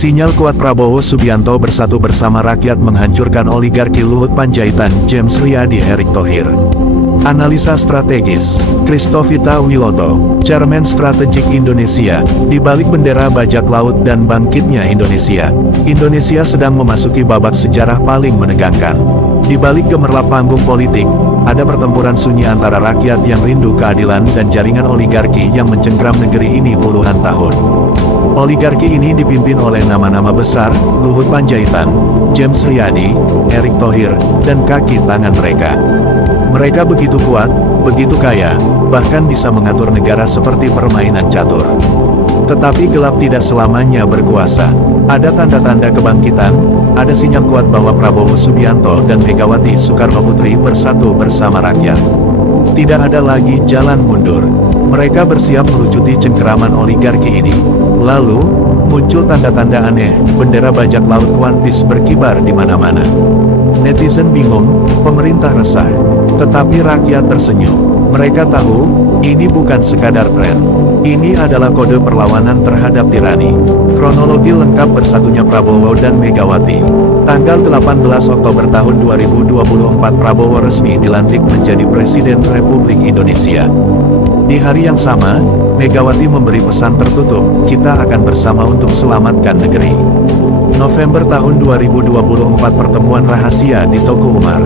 Sinyal kuat Prabowo Subianto bersatu bersama rakyat menghancurkan oligarki Luhut Panjaitan, James Riyadi, Erick Thohir. Analisa strategis, Christovita Wiloto, Chairman Strategik Indonesia, di balik bendera bajak laut dan bangkitnya Indonesia. Indonesia sedang memasuki babak sejarah paling menegangkan. Di balik gemerlap panggung politik, ada pertempuran sunyi antara rakyat yang rindu keadilan dan jaringan oligarki yang mencengkram negeri ini puluhan tahun. Oligarki ini dipimpin oleh nama-nama besar, Luhut Panjaitan, James Riyadi, Erick Thohir, dan kaki tangan mereka. Mereka begitu kuat, begitu kaya, bahkan bisa mengatur negara seperti permainan catur. Tetapi gelap tidak selamanya berkuasa. Ada tanda-tanda kebangkitan, ada sinyal kuat bahwa Prabowo Subianto dan Megawati Soekarnoputri bersatu bersama rakyat. Tidak ada lagi jalan mundur. Mereka bersiap melucuti cengkeraman oligarki ini. Lalu, muncul tanda-tanda aneh, bendera bajak laut One Piece berkibar di mana-mana. Netizen bingung, pemerintah resah, tetapi rakyat tersenyum. Mereka tahu, ini bukan sekadar tren. Ini adalah kode perlawanan terhadap tirani. Kronologi lengkap bersatunya Prabowo dan Megawati. Tanggal 18 Oktober tahun 2024 Prabowo resmi dilantik menjadi Presiden Republik Indonesia. Di hari yang sama, Megawati memberi pesan tertutup, kita akan bersama untuk selamatkan negeri. November tahun 2024 pertemuan rahasia di Toko Umar.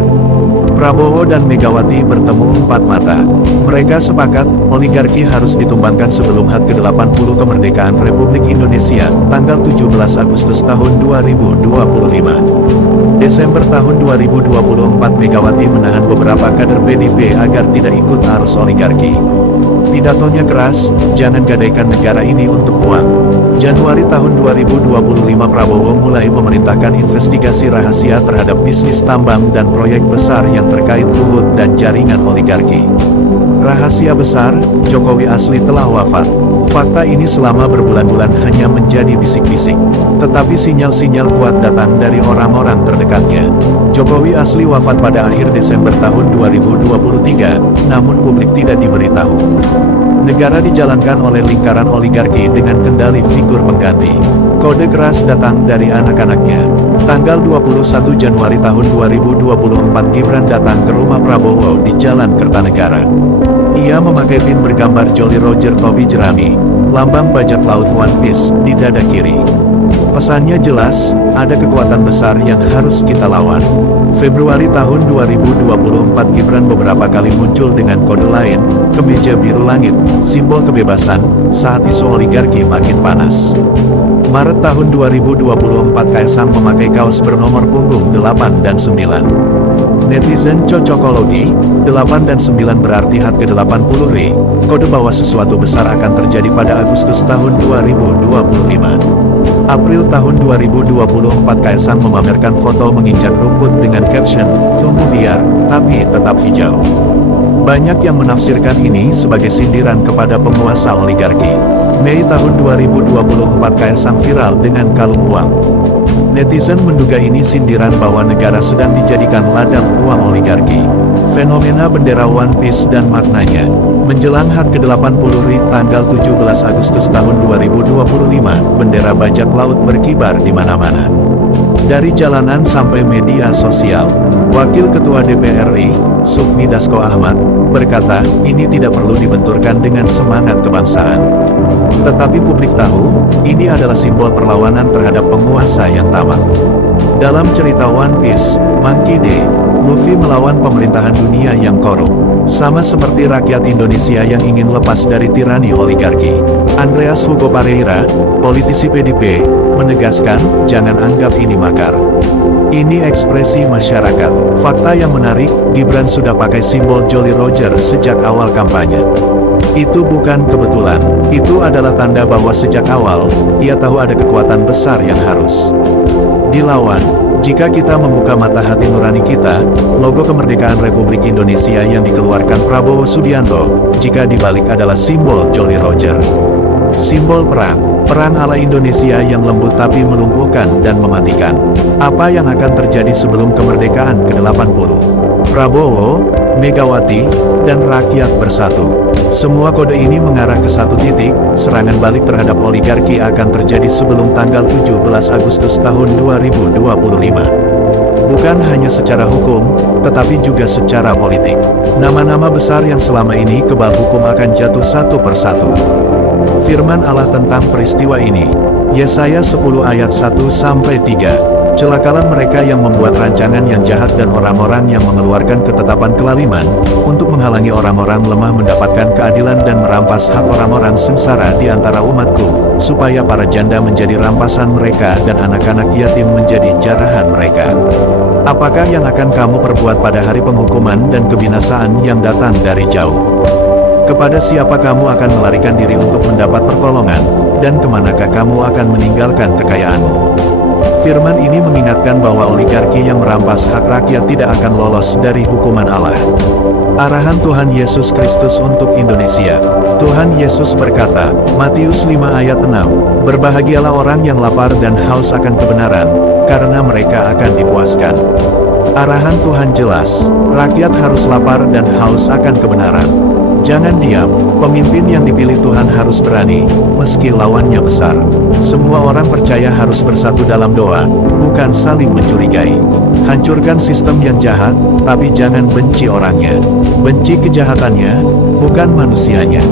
Prabowo dan Megawati bertemu empat mata. Mereka sepakat, oligarki harus ditumbangkan sebelum HUT ke-80 kemerdekaan Republik Indonesia, tanggal 17 Agustus tahun 2025. Desember tahun 2024 Megawati menahan beberapa kader PDIP agar tidak ikut arus oligarki. Pidatonya keras, jangan gadaikan negara ini untuk uang. Januari tahun 2025 Prabowo mulai memerintahkan investigasi rahasia terhadap bisnis tambang dan proyek besar yang terkait Luhut dan jaringan oligarki. Rahasia besar, Jokowi asli telah wafat. Fakta ini selama berbulan-bulan hanya menjadi bisik-bisik. Tetapi sinyal-sinyal kuat datang dari orang-orang terdekatnya. Jokowi asli wafat pada akhir Desember tahun 2023, namun publik tidak diberitahu. Negara dijalankan oleh lingkaran oligarki dengan kendali figur pengganti. Kode keras datang dari anak-anaknya. Tanggal 21 Januari tahun 2024 Gibran datang ke rumah Prabowo di Jalan Kertanegara. Ia memakai pin bergambar Jolly Roger topi jerami, lambang bajak laut One Piece, di dada kiri. Pesannya jelas, ada kekuatan besar yang harus kita lawan. Februari tahun 2024 Gibran beberapa kali muncul dengan kode lain, kemeja biru langit, simbol kebebasan, saat isu oligarki makin panas. Maret tahun 2024 Kaisang memakai kaos bernomor punggung 8 dan 9. Netizen cocokologi, 8 dan 9 berarti HUT ke-80 RI, kode bahwa sesuatu besar akan terjadi pada Agustus tahun 2025. April tahun 2024 Kaisang memamerkan foto menginjak rumput dengan caption, tumbuh liar, tapi tetap hijau. Banyak yang menafsirkan ini sebagai sindiran kepada penguasa oligarki. Mei tahun 2024 Kaisang viral dengan kalung uang. Netizen menduga ini sindiran bahwa negara sedang dijadikan ladang uang oligarki. Fenomena bendera One Piece dan maknanya. Menjelang HUT ke-80 RI tanggal 17 Agustus tahun 2025, bendera bajak laut berkibar di mana-mana. Dari jalanan sampai media sosial. Wakil Ketua DPR RI, Sufmi Dasko Ahmad, berkata, ini tidak perlu dibenturkan dengan semangat kebangsaan. Tetapi publik tahu, ini adalah simbol perlawanan terhadap penguasa yang tamak. Dalam cerita One Piece, Monkey D. Luffy melawan pemerintahan dunia yang korup. Sama seperti rakyat Indonesia yang ingin lepas dari tirani oligarki. Andreas Hugo Pareira, politisi PDIP, menegaskan, jangan anggap ini makar. Ini ekspresi masyarakat. Fakta yang menarik, Gibran sudah pakai simbol Jolly Roger sejak awal kampanye. Itu bukan kebetulan. Itu adalah tanda bahwa sejak awal, ia tahu ada kekuatan besar yang harus dilawan. Jika kita membuka mata hati nurani kita, logo kemerdekaan Republik Indonesia yang dikeluarkan Prabowo Subianto, jika dibalik adalah simbol Jolly Roger. Simbol perang. Perang ala Indonesia yang lembut tapi melumpuhkan dan mematikan. Apa yang akan terjadi sebelum kemerdekaan ke-80? Prabowo, Megawati, dan rakyat bersatu. Semua kode ini mengarah ke satu titik, serangan balik terhadap oligarki akan terjadi sebelum tanggal 17 Agustus tahun 2025. Bukan hanya secara hukum, tetapi juga secara politik. Nama-nama besar yang selama ini kebal hukum akan jatuh satu persatu. Firman Allah tentang peristiwa ini, Yesaya 10 ayat 1-3. Celakalah mereka yang membuat rancangan yang jahat dan orang-orang yang mengeluarkan ketetapan kelaliman, untuk menghalangi orang-orang lemah mendapatkan keadilan dan merampas hak orang-orang sengsara di antara umatku, supaya para janda menjadi rampasan mereka dan anak-anak yatim menjadi jarahan mereka. Apakah yang akan kamu perbuat pada hari penghukuman dan kebinasaan yang datang dari jauh? Kepada siapa kamu akan melarikan diri untuk mendapat pertolongan, dan kemanakah kamu akan meninggalkan kekayaanmu? Firman ini mengingatkan bahwa oligarki yang merampas hak rakyat tidak akan lolos dari hukuman Allah. Arahan Tuhan Yesus Kristus untuk Indonesia. Tuhan Yesus berkata, Matius 5 ayat 6, "Berbahagialah orang yang lapar dan haus akan kebenaran, karena mereka akan dipuaskan." Arahan Tuhan jelas, rakyat harus lapar dan haus akan kebenaran. Jangan diam, pemimpin yang dipilih Tuhan harus berani, meski lawannya besar. Semua orang percaya harus bersatu dalam doa, bukan saling mencurigai. Hancurkan sistem yang jahat, tapi jangan benci orangnya. Benci kejahatannya, bukan manusianya.